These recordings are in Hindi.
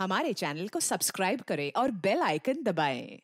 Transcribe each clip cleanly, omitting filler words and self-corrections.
हमारे चैनल को सब्सक्राइब करें और बेल आइकन दबाएं।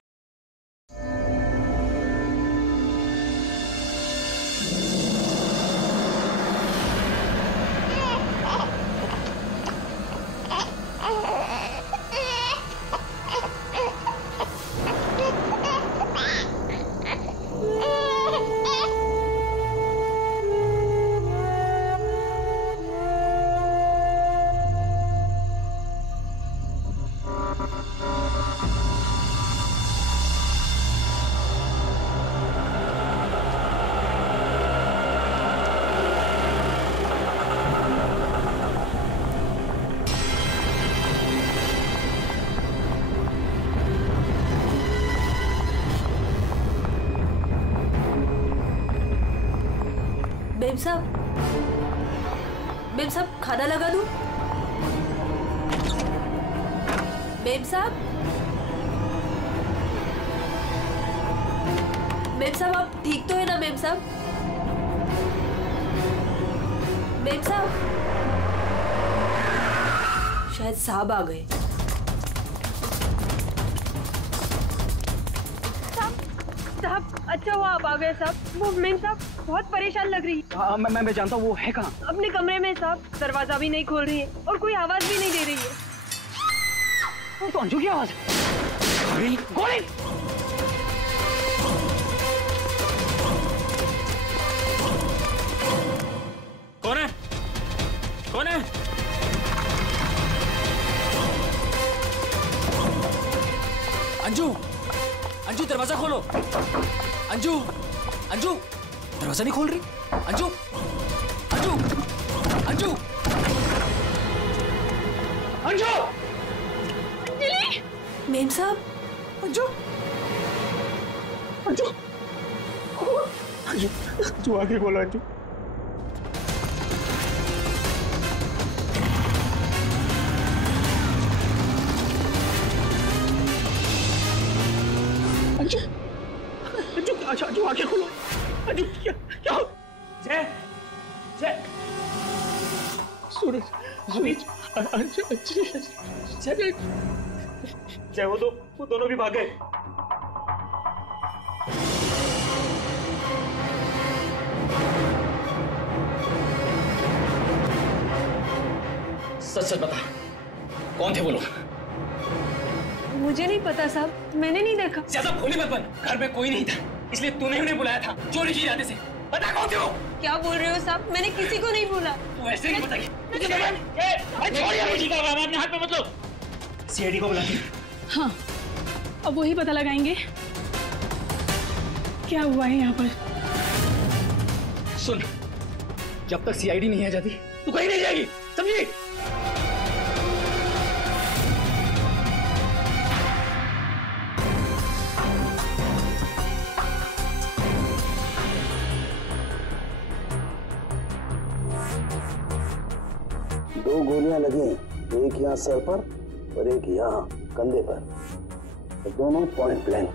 मेम साहब खाना लगा दूं? मेम साहब आप ठीक तो है ना? मेम साहब शायद साहब आ गए। साहब अच्छा हुआ आप आ गए साहब। वो मेम साहब बहुत परेशान लग रही है। हाँ, मैं जानता हूँ। वो है कहाँ? अपने कमरे में साहब, दरवाजा भी नहीं खोल रही है और कोई आवाज भी नहीं दे रही है। तो अंजू की आवाज। गोली! कौन है? कौन है? अंजू, अंजू दरवाजा खोलो। अंजू, अंजू दरवाजा नहीं खोल रही। अंजू, अंजू, अंजू, अंजू, अंजलि! मेम साहब, अंजू, अंजू, अंजू, अंजू आगे खोलो। अंजू, अंजू, अंजू, अंजू आगे खोलो। अंजू क्या? जय, जय, सूरज, सूरज, जय, जय, वो दोनों भी भाग गए। सच सच बता, कौन थे वो लोग? मुझे नहीं पता साहब, मैंने नहीं देखा। ज्यादा भोली मत बन। घर में कोई नहीं था, इसलिए तूने उन्हें बुलाया था चोरी की इरादे से। बता कौन थे वो? क्या बोल रहे हो साहब? मैंने किसी को नहीं बोला। तू ऐसे नहीं बताएगी। अपने हाथ में मत लो। सीआईडी को बुलाती। हाँ, अब वही पता लगाएंगे क्या हुआ है यहाँ पर। सुन, जब तक सीआईडी नहीं आ जाती तू कहीं नहीं जाएगी, समझी? 2 गोलियां लगी, एक यहाँ सर पर और एक यहाँ कंधे पर, तो दोनों पॉइंट ब्लैंक।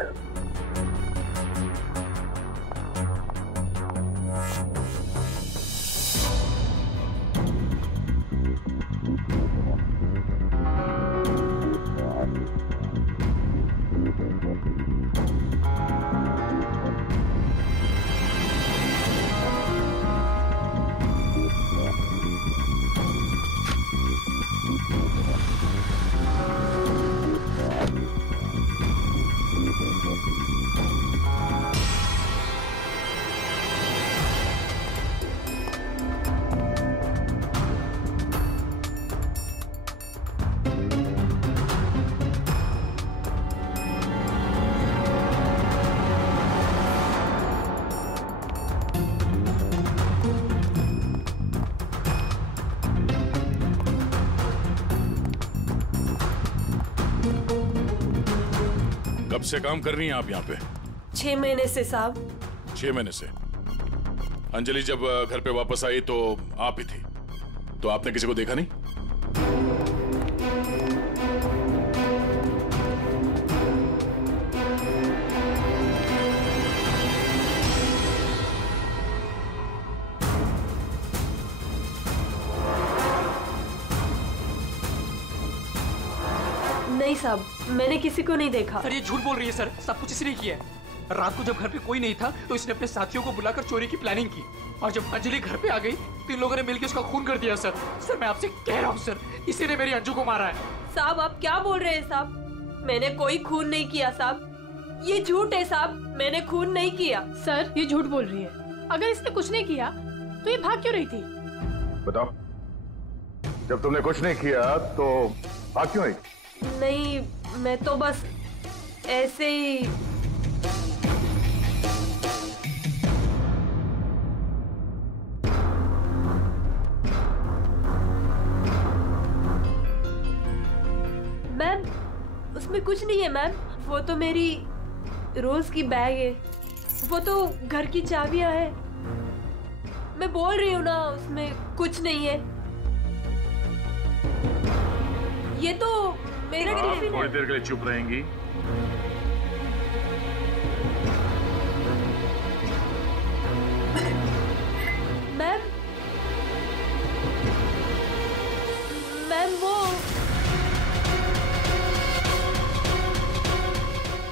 कब से काम कर रही हैं आप यहाँ पे? 6 महीने से साहब। 6 महीने से? अंजलि जब घर पे वापस आई तो आप ही थी, तो आपने किसी को देखा नहीं? नहीं साहब, मैंने किसी को नहीं देखा। सर ये झूठ बोल रही है सर, सब कुछ इसने किया है। रात को जब घर पे कोई नहीं था तो इसने अपने साथियों को बुलाकर चोरी की प्लानिंग की, और जब अंजलि घर पे आ गई तो इन लोगों ने मिलकर उसका खून कर दिया। सर मैं आपसे कह रहा हूँ सर, इसी ने मेरी अंजू को मारा है। साहब आप क्या बोल रहे हैं साहब? मैंने कोई खून नहीं किया साहब, ये झूठ है साहब, मैंने खून नहीं किया। सर ये झूठ बोल रही है। अगर इसने कुछ नहीं किया तो ये भाग क्यों रही थी? बताओ, जब तुमने कुछ नहीं किया तो भाग क्यों रही? नहीं, मैं तो बस ऐसे ही। मैम उसमें कुछ नहीं है मैम, वो तो मेरी रोज की बैग है, वो तो घर की चाबियां है। मैं बोल रही हूँ ना, उसमें कुछ नहीं है। ये तो मेरा टिफिन है। थोड़ी देर के लिए चुप रहेंगी? मैम वो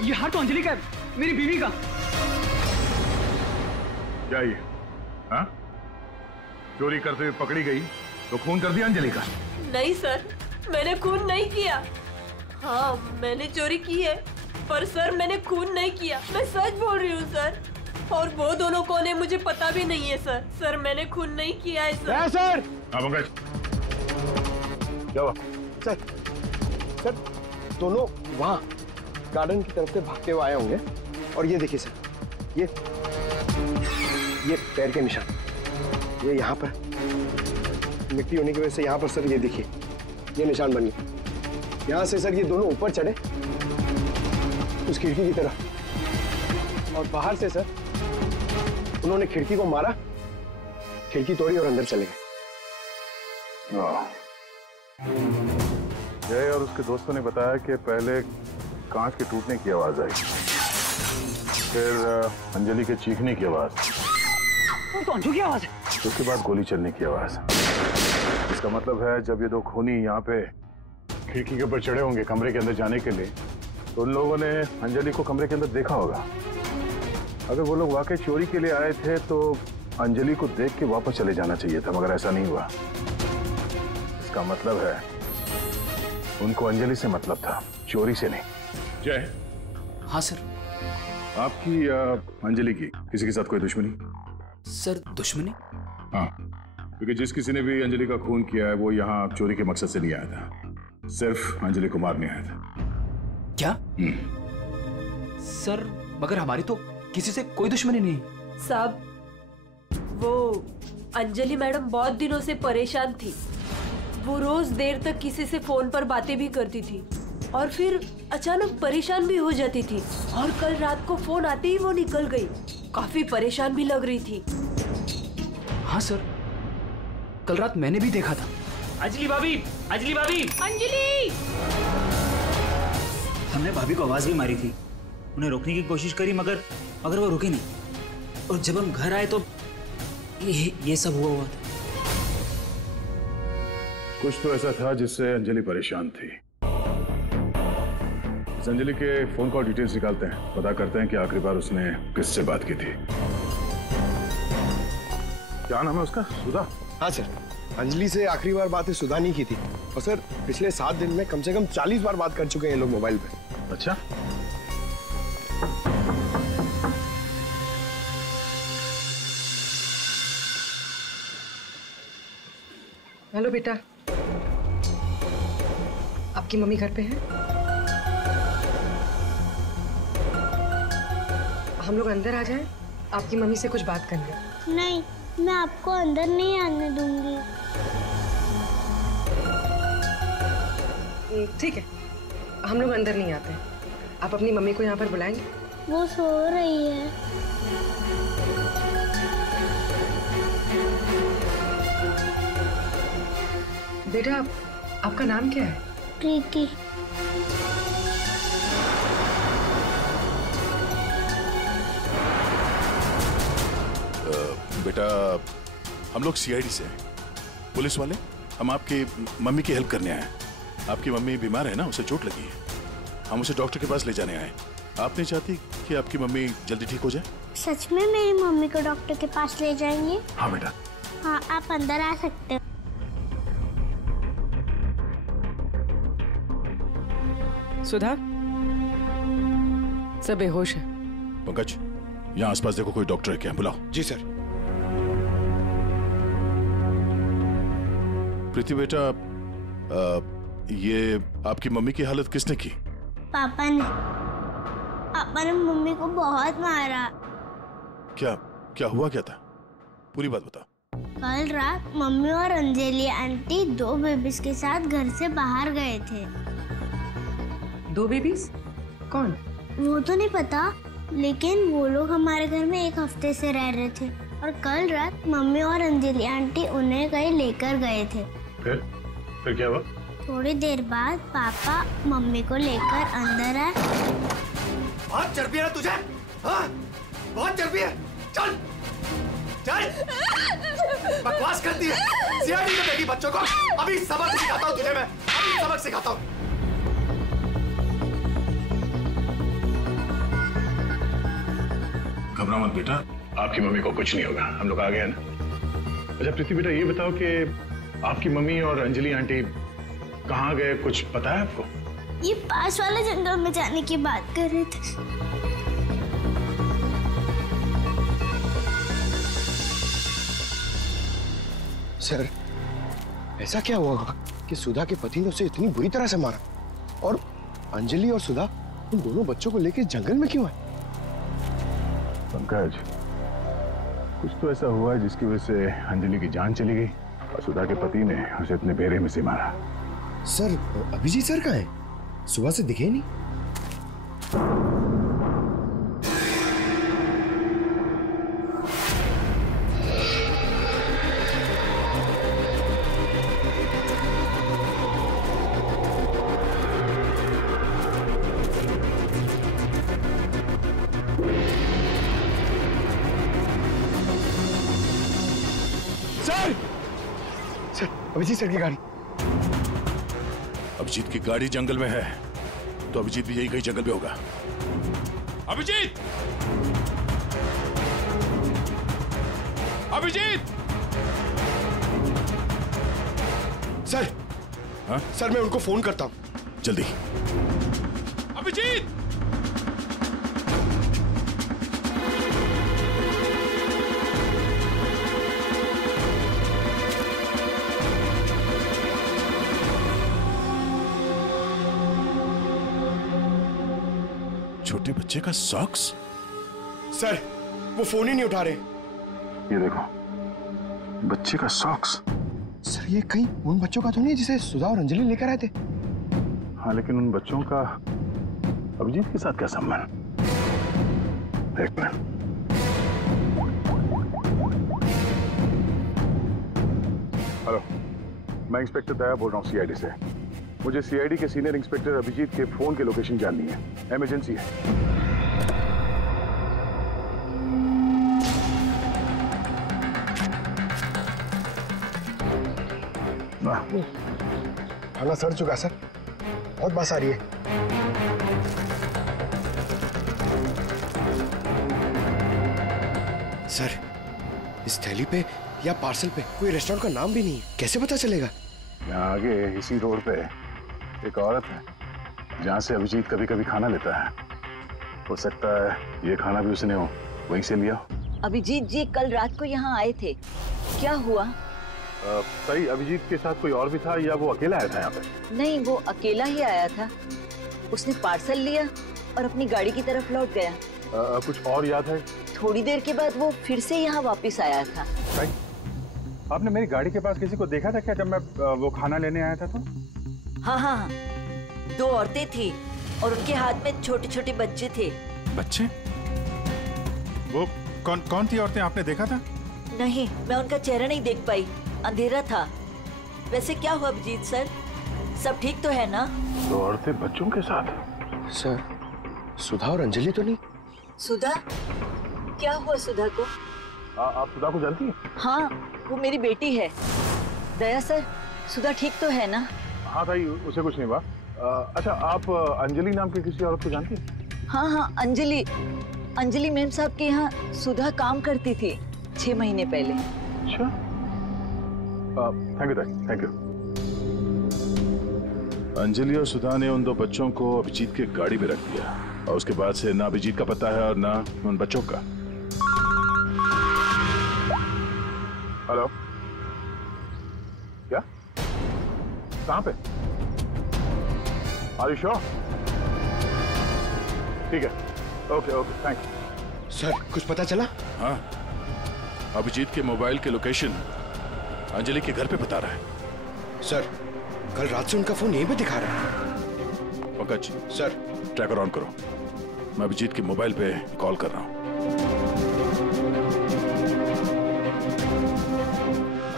ये हार तो अंजलि का है, मेरी बीवी का। क्या ये? हाँ? चोरी करते हुए पकड़ी गई तो खून कर दिया अंजलि का? नहीं सर, मैंने खून नहीं किया। हाँ मैंने चोरी की है, पर सर मैंने खून नहीं किया, मैं सच बोल रही हूँ सर। और वो दोनों कौन है मुझे पता भी नहीं है सर। सर मैंने खून नहीं किया है सर। सर! हाँ पंकज, क्या हुआ? सर दोनों वहाँ गार्डन की तरफ से भागते हुए आए होंगे, और ये देखिए सर, ये पैर के निशान, ये यहाँ पर मिट्टी होने की वजह से यहाँ पर सर ये देखिए ये निशान बन गए। यहाँ से सर ये दोनों ऊपर चढ़े उस खिड़की की तरफ, और बाहर से सर उन्होंने खिड़की को मारा, खिड़की तोड़ी और अंदर चले गए। जय और उसके दोस्तों ने बताया कि पहले कांच के टूटने की आवाज आई, फिर अंजलि के चीखने की आवाज, तो अंजू की आवाज है। उसके बाद गोली चलने की आवाज। इसका मतलब है जब ये दो खूनी यहाँ पे खिड़की के ऊपर चढ़े होंगे कमरे के अंदर जाने के लिए, तो उन लोगों ने अंजलि को कमरे के अंदर देखा होगा। अगर वो लोग वाकई चोरी के लिए आए थे तो अंजलि को देख के वापस चले जाना चाहिए था, मगर ऐसा नहीं हुआ। इसका मतलब है उनको अंजलि से मतलब था, चोरी से नहीं। जय। हाँ सर। आपकी अंजलि की किसी के साथ कोई दुश्मनी? सर दुश्मनी? हाँ, क्योंकि जिस किसी ने भी अंजलि का खून किया है वो यहाँ चोरी के मकसद से नहीं आया था, सिर्फ अंजलि को मारने आया था। क्या? सर मगर हमारी तो किसी से कोई दुश्मनी नहीं। साहब वो अंजलि मैडम बहुत दिनों से परेशान थी, वो रोज देर तक किसी से फोन पर बातें भी करती थी और फिर अचानक परेशान भी हो जाती थी, और कल रात को फोन आते ही वो निकल गई, काफी परेशान भी लग रही थी। हाँ सर, कल रात मैंने भी देखा था। अंजलि भाभी, अंजलि भाभी, अंजलि! हमने भाभी को आवाज भी मारी थी, उन्हें रोकने की कोशिश करी, मगर वो रुकी नहीं। और जब हम घर आए तो ये सब हुआ था। कुछ तो ऐसा था जिससे अंजलि परेशान थी। इस अंजलि के फोन कॉल डिटेल्स निकालते हैं, पता करते हैं कि आखिरी बार उसने किससे बात की थी। क्या नाम है उसका? सुधा? हाँ सर, अंजलि से आखिरी बार बात सुधा नहीं की थी, और सर पिछले 7 दिन में कम से कम 40 बार बात कर चुके हैं ये लोग मोबाइल पे। अच्छा। हेलो बेटा, आपकी मम्मी घर पे है? हम लोग अंदर आ जाएं? आपकी मम्मी से कुछ बात करनी है। नहीं, मैं आपको अंदर नहीं आने दूंगी। ठीक है, हम लोग अंदर नहीं आते हैं। आप अपनी मम्मी को यहाँ पर बुलाएंगे? वो सो रही है। बेटा आपका नाम क्या है? प्रीति। बेटा हम लोग सीआईडी से हैं, पुलिस वाले। हम आपकी मम्मी की हेल्प करने आए हैं। आपकी मम्मी बीमार है ना, उसे चोट लगी है। हम उसे डॉक्टर के पास ले जाने आए। आप नहीं चाहती कि आपकी मम्मी जल्दी ठीक हो जाए? सच में मेरी मम्मी को डॉक्टर के पास ले जाएंगे? हाँ बेटा। हाँ, आप अंदर आ सकते हो। सुधा, सब बेहोश है। पंकज, यहाँ आसपास देखो कोई डॉक्टर है क्या? बुलाओ। जी सर। प्रीति बेटा, ये आपकी मम्मी की हालत किसने की? पापा ने मम्मी को बहुत मारा। क्या क्या हुआ, क्या था? पूरी बात बता। कल रात मम्मी और अंजलि आंटी 2 बेबीज के साथ घर से बाहर गए थे। 2 बेबीज? कौन? वो तो नहीं पता, लेकिन वो लोग हमारे घर में 1 हफ्ते से रह रहे थे और कल रात मम्मी और अंजलि आंटी उन्हें कहीं लेकर गए थे। फिर क्या हुआ? थोड़ी देर बाद पापा मम्मी को लेकर अंदर आए। बहुत चर्बी है ना तुझे? हाँ? बहुत चर्बी है। चल चल, बकवास करती है। सीआईडी में देगी बच्चों को। अभी सबक सिखाता हूँ तुझे मैं, अभी सबक सिखाता हूँ। घबरा मत बेटा, आपकी मम्मी को कुछ नहीं होगा, हम लोग आ गए हैं ना। अच्छा प्रीति बेटा, ये बताओ कि आपकी मम्मी और अंजलि आंटी कहाँ गए, कुछ पता है आपको? ये पास वाले जंगल में जाने की बात कर रहे थे। सर, ऐसा क्या हुआ कि सुधा के पति ने उसे इतनी बुरी तरह से मारा और अंजलि और सुधा उन दोनों बच्चों को लेकर जंगल में क्यों आए? पंकज, कुछ तो ऐसा हुआ है जिसकी वजह से अंजलि की जान चली गई और सुधा के पति ने उसे इतने बेरे में से मारा। सर, अभिजीत सर कहाँ है? सुबह से दिखे नहीं। सर, अभिजीत सर की गाड़ी। अभिजीत की गाड़ी जंगल में है, तो अभिजीत भी यही कहीं जंगल में होगा। अभिजीत! अभिजीत! सर, हाँ? सर मैं उनको फोन करता हूँ। जल्दी। अभिजीत! छोटे बच्चे का सॉक्स? सर, वो फोन ही नहीं उठा रहे। ये देखो, बच्चे का सॉक्स। सर, ये कहीं उन बच्चों का तो नहीं जिसे सुधा और अंजलि लेकर आए थे? हाँ, लेकिन उन बच्चों का अभिजीत के साथ क्या संबंध? एक मिनट। हेलो, मैं इंस्पेक्टर दया बोल रहा हूँ सीआईडी से। मुझे सीआईडी के सीनियर इंस्पेक्टर अभिजीत के फोन की लोकेशन जाननी है, इमरजेंसी है। खाना सड़ चुका सर, बहुत बास आ रही है। सर, इस थैली पे या पार्सल पे कोई रेस्टोरेंट का नाम भी नहीं है, कैसे पता चलेगा? यहाँ आगे इसी रोड पे एक औरत है जहाँ से अभिजीत कभी कभी खाना लेता है। हो सकता है ये खाना भी उसने वहीं से लिया। अभिजीत जी कल रात को यहाँ आए थे, क्या हुआ? सही, अभिजीत के साथ कोई और भी था या वो अकेला आया था यहाँ पे? नहीं, वो अकेला ही आया था। उसने पार्सल लिया और अपनी गाड़ी की तरफ लौट गया। कुछ और याद है? थोड़ी देर के बाद वो फिर से यहाँ वापस आया था। सही, आपने मेरी गाड़ी के पास किसी को देखा था क्या जब मैं वो खाना लेने आया था तो? हाँ हाँ, 2 औरतें थी और उनके हाथ में छोटे छोटे बच्चे थे। बच्चे? वो कौन थी औरतें, आपने देखा था? नहीं, मैं उनका चेहरा नहीं देख पाई, अंधेरा था। वैसे क्या हुआ अभिजीत सर, सब ठीक तो है ना? 2 औरतें बच्चों के साथ? सर, सुधा और अंजलि तो नहीं? सुधा? क्या हुआ सुधा को? आप सुधा को जानती हैं? हाँ, वो मेरी बेटी है। दया सर, सुधा ठीक तो है ना? हाँ भाई, उसे कुछ नहीं हुआ। अच्छा, आप अंजलि नाम की किसी औरत को जानती हैं? हाँ हाँ, अंजलि मैम साहब के यहाँ सुधा काम करती थी 6 महीने पहले। अच्छा, थैंक यू। अंजलि और सुधा ने उन 2 बच्चों को अभिजीत के गाड़ी में रख दिया और उसके बाद से ना अभिजीत का पता है और ना उन बच्चों का। हेलो, क्या? कहाँ पे? Are you sure? ठीक है, ओके, थैंक। सर, कुछ पता चला? हाँ, अभिजीत के मोबाइल के लोकेशन अंजलि के घर पे बता रहा है। सर, कल रात से उनका फोन यहीं पे दिखा रहा है। पंकज सर, ट्रैकर ऑन करो, मैं अभिजीत के मोबाइल पे कॉल कर रहा हूँ।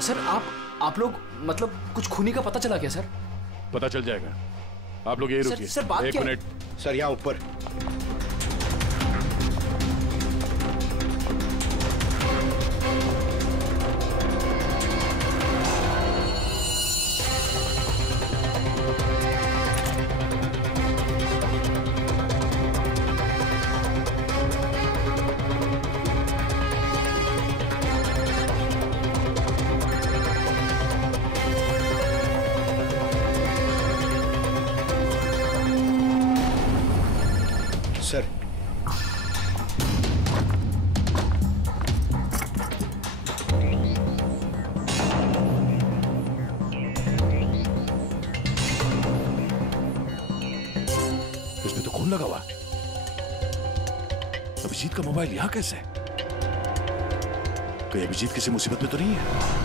सर, आप लोग मतलब कुछ खूनी का पता चला क्या सर? पता चल जाएगा, आप लोग यही रुकिए। सर, बात एक क्या? मिनट। सर, यहाँ ऊपर। सर, इसमें तो खून लगा हुआ। अभिजीत का मोबाइल यहाँ कैसे? कहीं अभिजीत किसी मुसीबत में तो नहीं है?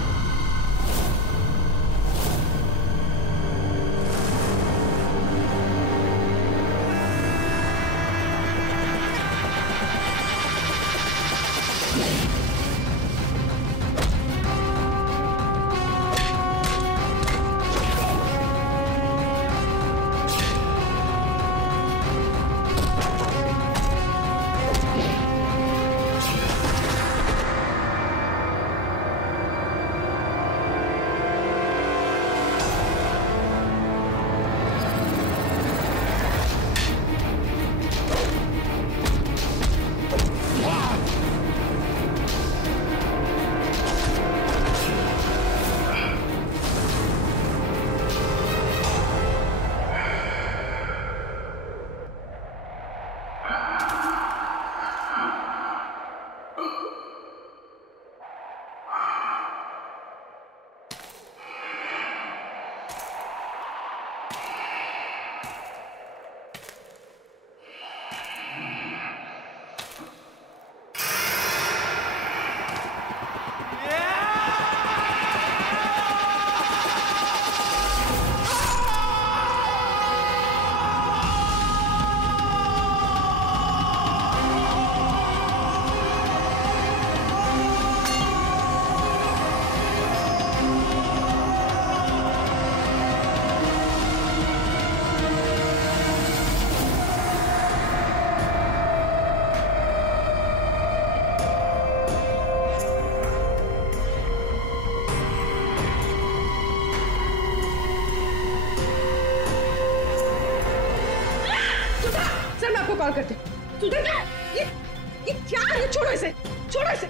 कॉल करते। सुधर क्या? ये क्या है? छोड़ो इसे, छोड़ो इसे।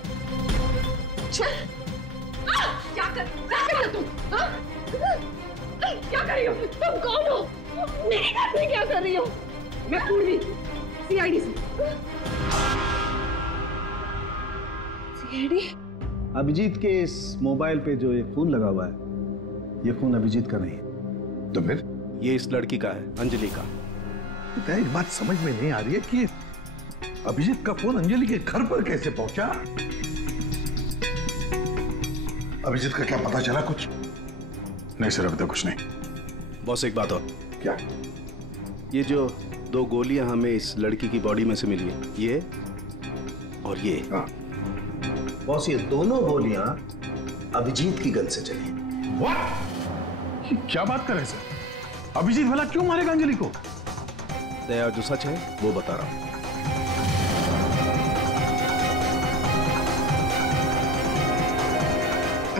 क्या कर रही हो तुम? क्या कर रही हो? तुम कौन हो? मेरे घर में क्या कर रही हो? मैं पूर्वी, सीआईडी से। सीआईडी? अभिजीत के इस मोबाइल पे जो ये खून लगा हुआ है, ये खून अभिजीत का नहीं है। तो फिर? ये इस लड़की का है, अंजलि का। एक बात समझ में नहीं आ रही है कि अभिजीत का फोन अंजलि के घर पर कैसे पहुंचा? अभिजीत का क्या पता चला कुछ? नहीं सर, अभी तक कुछ नहीं। बॉस एक बात और। क्या? ये जो 2 गोलियां हमें इस लड़की की बॉडी में से मिली है, ये और ये। बॉस, ये दोनों गोलियां अभिजीत की गन से चली। What? क्या बात कर रहे हैं सर? अभिजीत भला क्यों मारेगा अंजलि को? दया, जो सच है वो बता रहा हूं।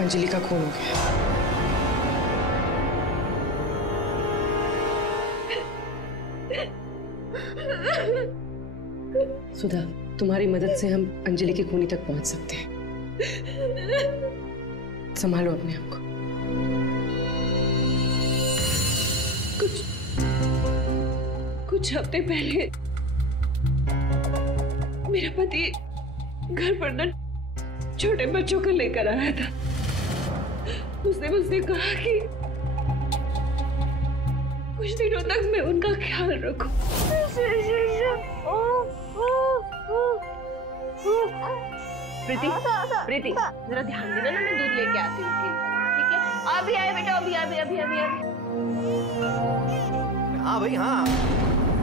अंजलि का खून हो गया। सुधा, तुम्हारी मदद से हम अंजलि की खूनी तक पहुंच सकते हैं। संभालो अपने आप को। कुछ हफ्ते पहले मेरा पति घर पर न छोटे बच्चों को लेकर आया था। उसने मुझसे कहा कि कुछ दिनों तक मैं उनका ख्याल रखूं। प्रीति, प्रीति, जरा ध्यान देना ना, मैं दूध लेके आती हूँ, ठीक है? अभी आए बेटा, अभी अभी अभी अभी अभी। हाँ भाई हाँ,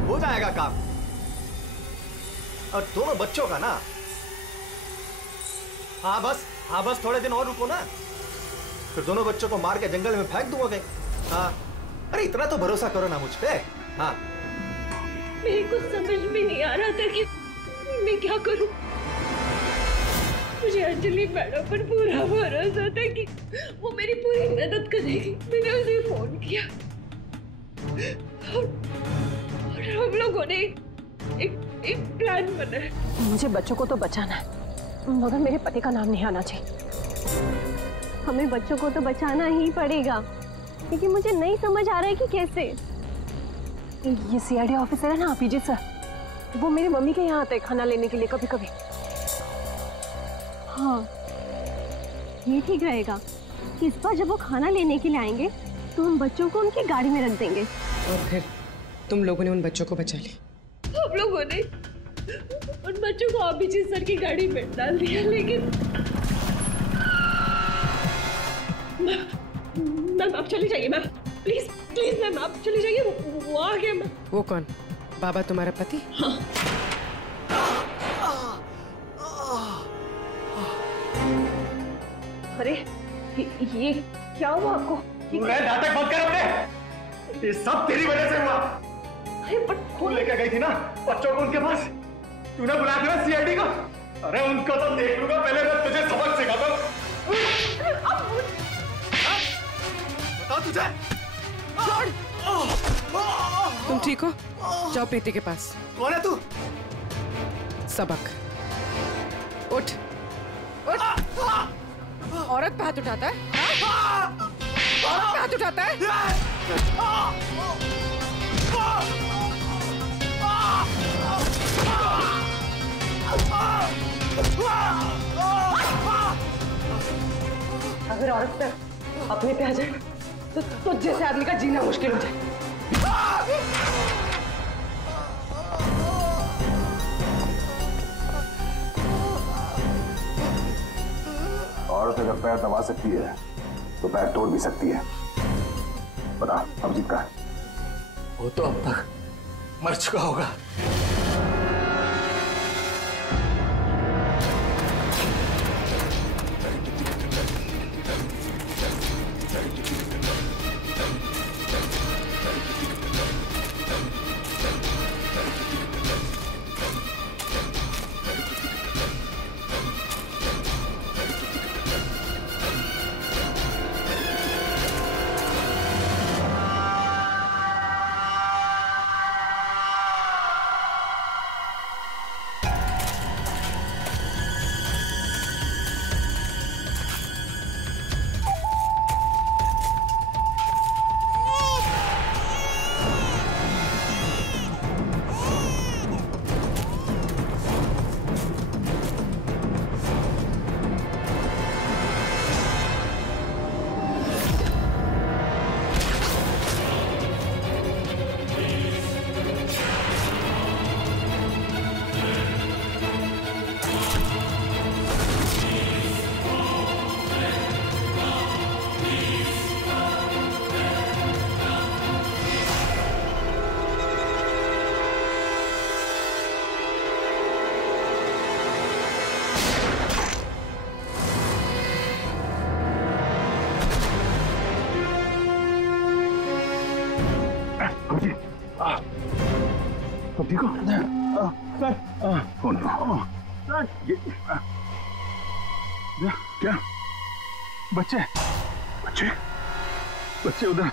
हो जाएगा काम। और दोनों बच्चों का ना, हाँ बस थोड़े दिन और रुको ना, फिर दोनों बच्चों को मार के जंगल में फेंक दूंगा कहीं। हाँ, अरे इतना तो भरोसा करो ना मुझ पे। हाँ, मेरे को समझ में नहीं आ रहा था कि मैं क्या करूं। मुझे अंजलि मैडम पर पूरा भरोसा था कि वो मेरी पूरी मदद करेगी। मैंने उसे फोन किया और हम लोगों ने एक प्लान बनाया। मुझे बच्चों को तो बचाना है, मगर मेरे पति का नाम नहीं आना चाहिए। हमें बच्चों को तो बचाना ही पड़ेगा, लेकिन मुझे नहीं समझ आ रहा है कि कैसे। ये सीआईडी ऑफिसर है ना अभिजीत सर, वो मेरी मम्मी के यहाँ आते हैं खाना लेने के लिए कभी कभी। हाँ, ये ठीक रहेगा कि इस बार जब वो खाना लेने के लिए आएंगे तो हम बच्चों को उनकी गाड़ी में रख देंगे। और फिर तुम लोगों ने उन बच्चों को बचा लिया। हम लोगों ने उन बच्चों को अभिजीत सर की गाड़ी में डाल दिया, लेकिन मैम आप चली जाइए मैम, प्लीज प्लीज मैम आप चली जाइए। वो आ गया मैम। वो कौन? बाबा तुम्हारा पति? हाँ। अरे ये क्या हुआ आपको? नाटक बंद कर अपने। ये सब तेरी वजह से हुआ। अरे पर तू लेकर गई थी ना बच्चों को उनके पास, तूने बुला दिया सीआईडी को। अरे उनको तो देख लूंगा, पहले मैं तुझे सबक सिखाता हूं। बता तुझे। तुम ठीक हो? जाओ प्रीति के पास। कौन है तू? सबक। उठ उठ। औरत पे हाथ उठाता है? औरत पे हाथ उठाता है? अगर औरत पे अपने पे आ जाए तो जैसे आदमी का जीना मुश्किल हो जाए। औरत अगर पैर दबा सकती है तो पैर तोड़ भी सकती है। बता अभिजीत का? वो तो अब तक मर चुका होगा। तुम ठीक हो? सर कौन? सर क्या? बच्चे बच्चे बच्चे उधर।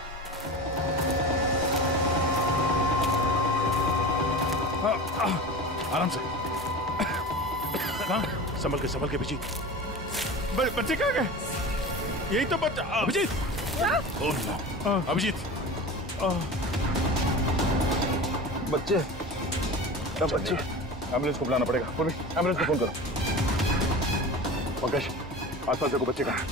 आराम से कहाँ? संभल के अभिजीत। बच्चे कहाँ गए? यही तो बच्चा। अभिजीत! Oh no, Abhijeet! बच्चे, एम्बुलेंस को बुलाना पड़ेगा। एम्बुलेंस को फोन करो। पंकज, आसपास देखो बच्चे कहाँ हैं।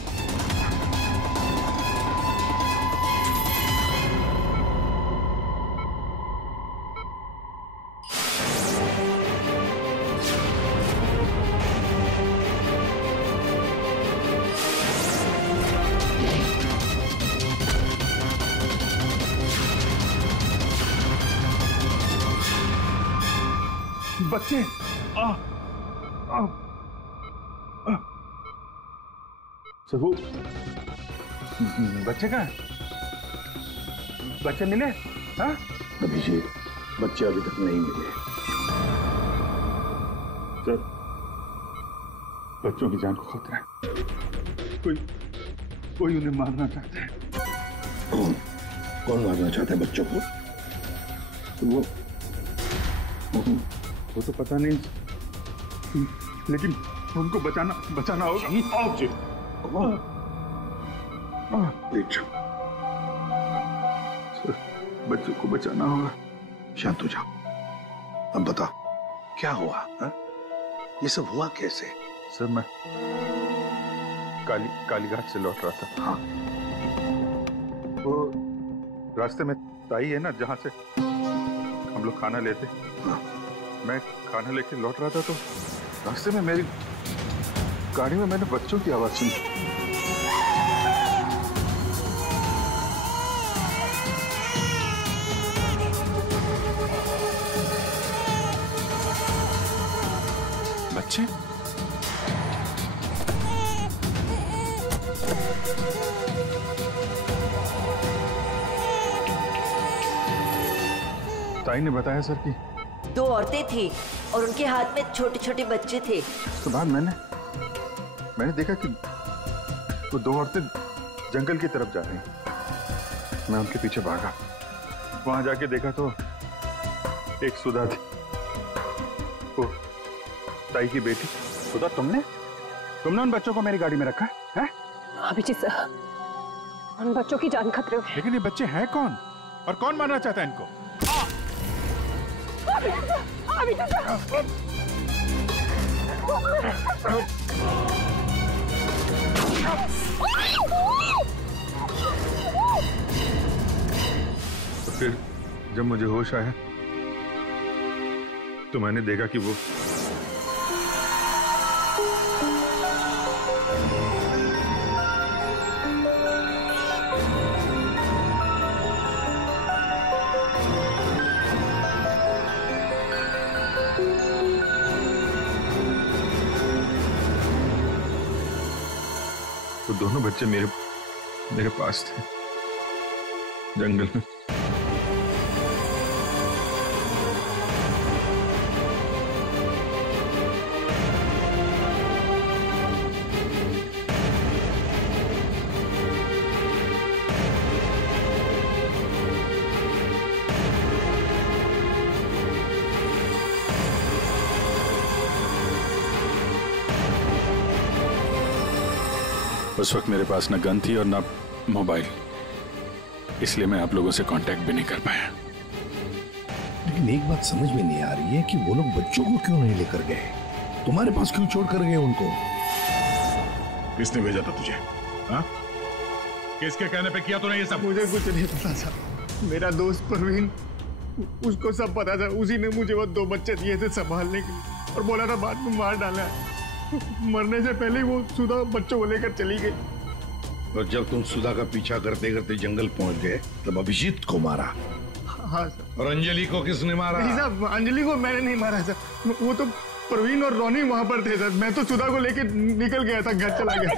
बच्चे सबू, बच्चे कहाँ हैं? बच्चे मिले? हाँ? अभिजीत, बच्चे अभी तक नहीं मिले। सर, बच्चों की जान को खतरा है। कोई उन्हें मारना चाहता है। कौन मारना चाहता है बच्चों को? वो तो पता नहीं, लेकिन उनको बचाना होगा। आओ जी। बच्चों को बचाना होगा। शांत हो जाओ। अब बताओ क्या हुआ? हा? ये सब हुआ कैसे? सर, मैं कालीघाट से लौट रहा था। हाँ। वो रास्ते में ताई है ना, जहाँ से हम लोग खाना लेते। हाँ। मैं खाना लेके लौट रहा था तो रास्ते में मेरी गाड़ी में मैंने बच्चों की आवाज सुनी। बच्चे? ताई ने बताया सर कि 2 औरतें थी और उनके हाथ में छोटे छोटे बच्चे थे। उसके बाद मैंने देखा कि वो 2 औरतें जंगल की तरफ जा रही हैं। मैं उनके पीछे भागा। वहां जाके देखा तो एक सुधा थी, वो ताई की बेटी। सुधा, तुमने उन बच्चों को मेरी गाड़ी में रखा है? अभिजीत सर, उन बच्चों की जान खतरे में। लेकिन ये बच्चे हैं कौन और कौन मारना चाहता है इनको? तो फिर जब मुझे होश आया तो मैंने देखा कि वो दोनों बच्चे मेरे पास थे जंगल में। उस वक्त मेरे पास ना गन थी और ना मोबाइल, इसलिए मैं आप लोगों से कांटेक्ट भी नहीं कर पाया। लेकिन एक बात समझ में नहीं आ रही है कि वो लोग बच्चों को क्यों नहीं लेकर गए? तुम्हारे पास क्यों छोड़ कर गए उनको? किसने भेजा था तुझे? हाँ? किसके कहने पे किया तूने ये सब? मुझे कुछ नहीं पता था। मेरा दोस्त परवीन, उसको सब पता था। उसी ने मुझे वो 2 बच्चे दिए थे संभालने के लिए और बोला था बाद में मार डाला है। मरने से पहले वो सुधा बच्चों को लेकर चली गई। और जब तुम सुधा का पीछा करते करते जंगल पहुंच गए तब अभिजीत को मारा? हाँ सर। और अंजलि को किसने मारा? नहीं साहब, अंजलि को मैंने नहीं मारा सर। वो तो प्रवीण और रोनी वहां पर थे सर। मैं तो सुधा को लेकर निकल गया था, घर चला गया।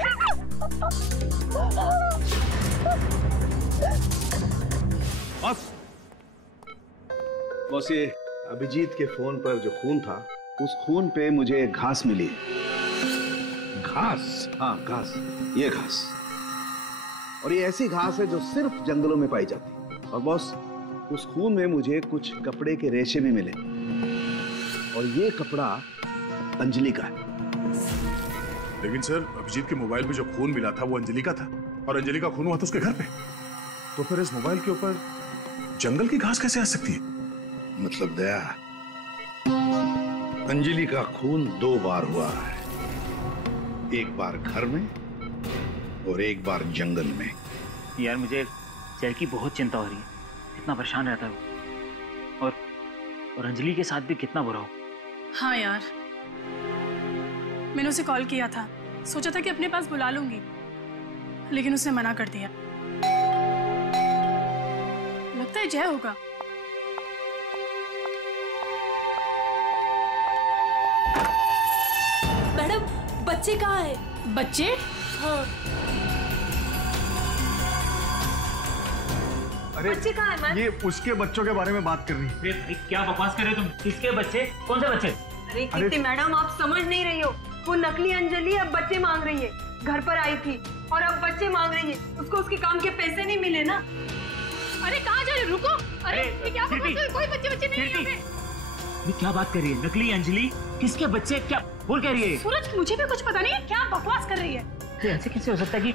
बस ये अभिजीत के फोन पर जो खून था, उस खून पे मुझे घास मिली। घास? हाँ, घास। ये घास, और ये ऐसी घास है जो सिर्फ जंगलों में पाई जाती है। और बॉस, उस खून में मुझे कुछ कपड़े के रेशे भी मिले, और ये कपड़ा अंजलि का है। लेकिन सर, अभिजीत के मोबाइल पे जो खून मिला था वो अंजलि का था, और अंजलि का खून हुआ था उसके घर पे। तो फिर इस मोबाइल के ऊपर जंगल की घास कैसे आ सकती है? मतलब दया, अंजलि का खून 2 बार हुआ है, एक बार घर में और एक बार जंगल में। यार मुझे जय की बहुत चिंता हो रही है, कितना परेशान रहता है वो, और अंजलि के साथ भी कितना बुरा हो। हाँ यार, मैंने उसे कॉल किया था, सोचा था कि अपने पास बुला लूंगी, लेकिन उसने मना कर दिया। लगता है जय होगा। मैडम, बच्चे कहाँ हैं? बच्चे? हाँ। अरे बच्चे कहाँ हैं? ये उसके बच्चों के बारे में बात कर रही है। भाई क्या बकवास कर रहे हो तुम? किसके बच्चे? कौन से बच्चे? अरे कीर्ति मैडम, आप समझ नहीं रही हो। वो नकली अंजलि अब बच्चे मांग रही है। घर पर आई थी और अब बच्चे मांग रही है। उसको उसके काम के पैसे नहीं मिले ना। अरे कहाँ जा रहे? रुको। अरे ये क्या बकवास है? कोई बच्चे नहीं है यहाँ पे। ये क्या बात कर रही है? नकली अंजलि? किसके बच्चे? क्या बोल कह रही है? सूरज, मुझे भी कुछ पता नहीं है, क्या बकवास कर रही है। तो ऐसे कैसे हो सकता है कि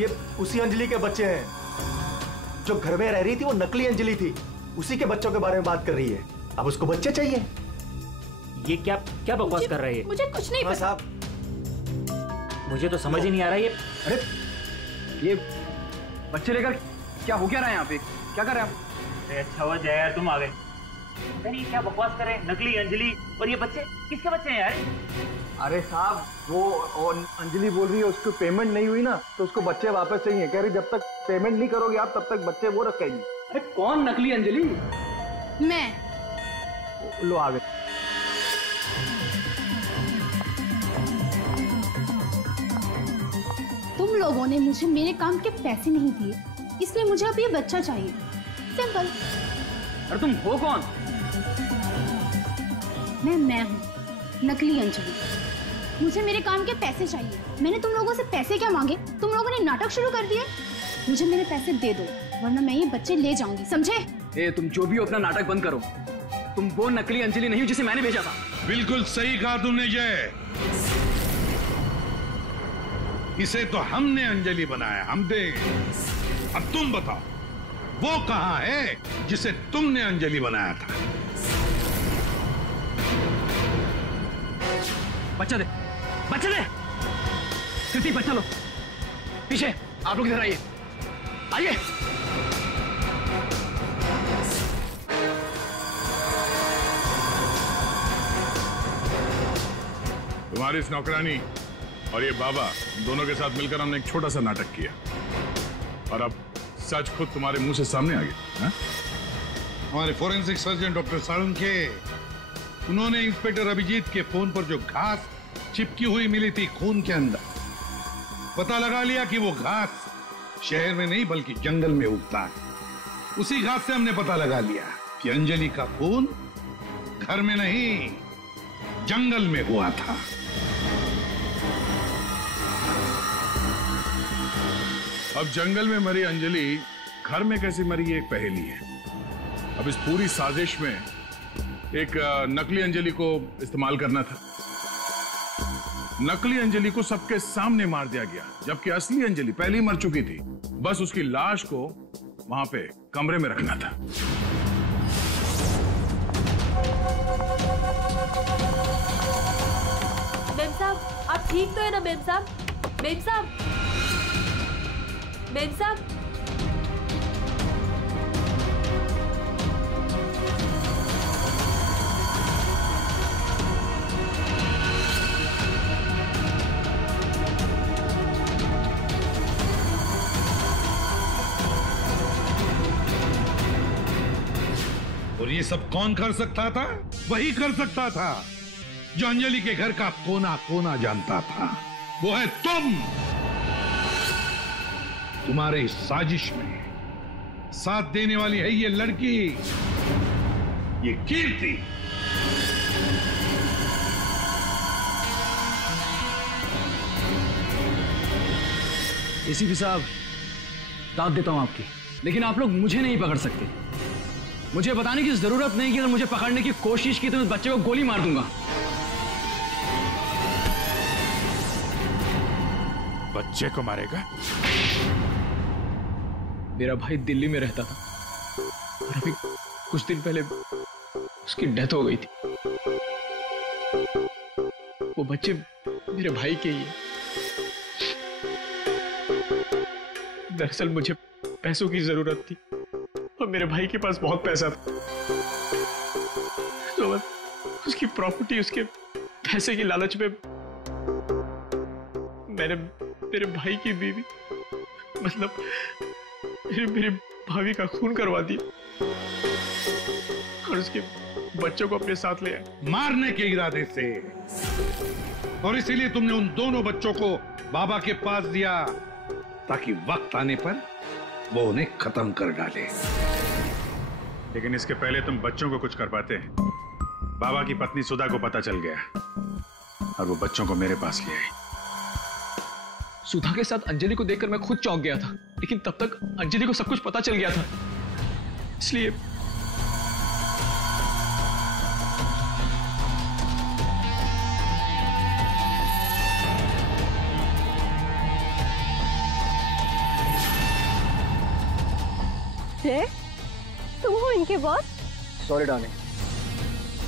ये उसी अंजलि के बच्चे हैं जो घर में रह रही थी। वो नकली अंजलि थी, उसी के बच्चों के बारे में बात कर रही है। अब उसको बच्चे चाहिए। ये क्या बकवास कर रही है? मुझे कुछ नहीं पता। मुझे तो समझ ही नहीं आ रहा है ये। अरे ये बच्चे लेकर क्या हो क्या रहा है यहाँ पे? क्या कर रहे हैं आप? अच्छा हुआ जय यार तुम आ गए। नहीं क्या बकवास कर रहे हैं? नकली अंजलि और ये बच्चे किसके बच्चे हैं यार? अरे साहब, वो अंजलि बोल रही है उसको पेमेंट नहीं हुई ना, तो उसको बच्चे वापस चाहिए। कह रही जब तक पेमेंट नहीं करोगे आप तब तक बच्चे वो रखेगी। अरे कौन नकली अंजलि? मैं। लो आ गए। तुम लोगों ने मुझे मेरे काम के पैसे नहीं दिए, इसलिए मुझे अब ये बच्चा चाहिए। सिंपल। अरे तुम हो कौन? मैं हूँ नकली अंजलि। मुझे मेरे काम के पैसे चाहिए। मैंने तुम लोगों से पैसे क्या मांगे? तुम लोगों ने नाटक शुरू कर दिए। मुझे मेरे पैसे दे दो, वरना मैं ये बच्चे ले जाऊंगी, समझे? ए, तुम जो भी हो अपना नाटक बंद करो। तुम वो नकली अंजलि नहीं हो जिसे मैंने भेजा था। बिल्कुल सही कहा तुमने जय। इसे तो हमने अंजलि बनाया, हम दे। अब तुम बताओ वो कहां है जिसे तुमने अंजलि बनाया था? बच्चा दे, बच्चा दे। कृति बच्चा लो। पीछे आप लोग इधर आइए, आइए। तुम्हारी इस नौकरानी और ये बाबा दोनों के साथ मिलकर हमने एक छोटा सा नाटक किया, और अब सच खुद तुम्हारे मुंह से सामने आ गया। हमारे फोरेंसिक सर्जन डॉक्टर साळुंखे, उन्होंने इंस्पेक्टर अभिजीत के फोन पर जो घास चिपकी हुई मिली थी खून के अंदर, पता लगा लिया कि वो घास शहर में नहीं बल्कि जंगल में उगता है। उसी घास से हमने पता लगा लिया कि अंजलि का खून घर में नहीं जंगल में हुआ था। अब जंगल में मरी अंजलि घर में कैसे मरी, ये एक पहेली है। अब इस पूरी साजिश में एक नकली अंजलि को इस्तेमाल करना था। नकली अंजलि को सबके सामने मार दिया गया, जबकि असली अंजलि पहले ही मर चुकी थी। बस उसकी लाश को वहां पे कमरे में रखना था। मेम साहब, आप ठीक तो है ना? मेम साहब, मेम साहब, मेम साहब। और ये सब कौन कर सकता था? वही कर सकता था जो अंजलि के घर का कोना कोना जानता था। वो है तुम। तुम्हारे इस साजिश में साथ देने वाली है ये लड़की, ये कीर्ति। एसीपी साहब, दाद देता हूं आपकी, लेकिन आप लोग मुझे नहीं पकड़ सकते। मुझे बताने की जरूरत नहीं कि अगर मुझे पकड़ने की कोशिश की तो मैं बच्चे को गोली मार दूंगा। बच्चे को मारेगा? मेरा भाई दिल्ली में रहता था और अभी कुछ दिन पहले उसकी डेथ हो गई थी। वो बच्चे मेरे भाई के ही है। दरअसल मुझे पैसों की जरूरत थी और मेरे भाई के पास बहुत पैसा था, तो उसकी प्रॉपर्टी, उसके पैसे की लालच में मैंने मेरे भाई की बीवी, मतलब मेरी भाभी का खून करवा दिया और उसके बच्चों को अपने साथ ले आए मारने के इरादे से। और इसीलिए तुमने उन दोनों बच्चों को बाबा के पास दिया ताकि वक्त आने पर वो उन्हें खत्म कर डाले। लेकिन इसके पहले तुम बच्चों को कुछ कर पाते हैं। बाबा की पत्नी सुधा को पता चल गया और वो बच्चों को मेरे पास ले आई। सुधा के साथ अंजलि को देखकर मैं खुद चौंक गया था, लेकिन तब तक अंजलि को सब कुछ पता चल गया था, इसलिए तुम हो इनके बॉस? सॉरी डार्लिंग,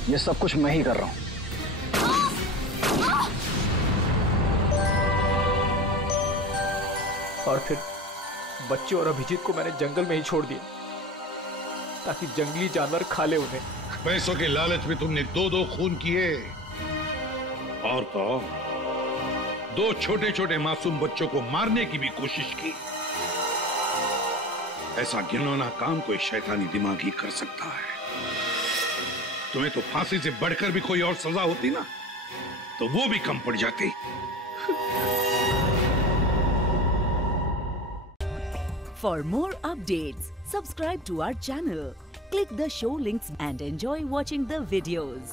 ये सब कुछ मैं ही कर रहा हूँ। और फिर बच्चे और अभिजीत को मैंने जंगल में ही छोड़ दिया ताकि जंगली जानवर खा ले उन्हें। पैसों के लालच में तुमने दो खून किए और तो दो छोटे छोटे मासूम बच्चों को मारने की भी कोशिश की। ऐसा घिनौना काम कोई शैतानी दिमाग ही कर सकता है। तुम्हें तो फांसी से बढ़कर भी कोई और सजा होती ना, तो वो भी कम पड़ जाती। For more updates, subscribe to our channel, click the show links and enjoy watching the videos.